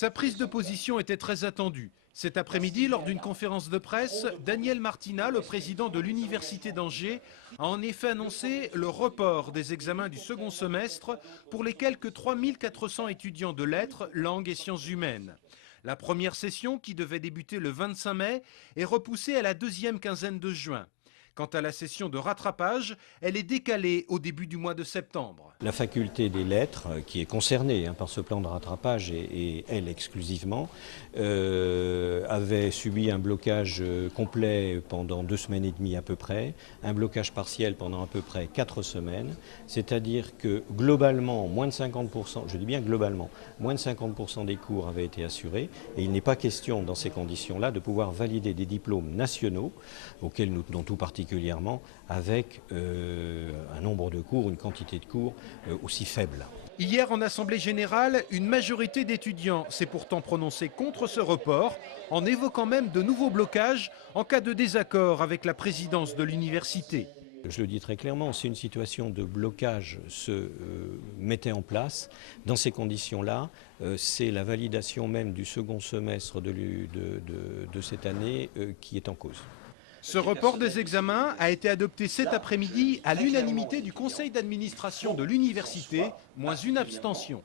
Sa prise de position était très attendue. Cet après-midi, lors d'une conférence de presse, Daniel Martina, le président de l'Université d'Angers, a en effet annoncé le report des examens du second semestre pour les quelques 3400 étudiants de lettres, langues et sciences humaines. La première session, qui devait débuter le 25 mai, est repoussée à la deuxième quinzaine de juin. Quant à la session de rattrapage, elle est décalée au début du mois de septembre. La faculté des lettres, qui est concernée par ce plan de rattrapage et elle exclusivement, avait subi un blocage complet pendant 2 semaines et demie à peu près, un blocage partiel pendant à peu près 4 semaines, c'est-à-dire que globalement, moins de 50%, je dis bien globalement, moins de 50% des cours avaient été assurés et il n'est pas question dans ces conditions-là de pouvoir valider des diplômes nationaux auxquels nous tenons tout particulièrement avec un nombre de cours, une quantité de cours aussi faible. Hier, en Assemblée générale, une majorité d'étudiants s'est pourtant prononcée contre ce report, en évoquant même de nouveaux blocages en cas de désaccord avec la présidence de l'université. Je le dis très clairement, si une situation de blocage se mettait en place, dans ces conditions-là, c'est la validation même du second semestre de cette année qui est en cause. Ce report des examens a été adopté cet après-midi à l'unanimité du conseil d'administration de l'université, moins une abstention.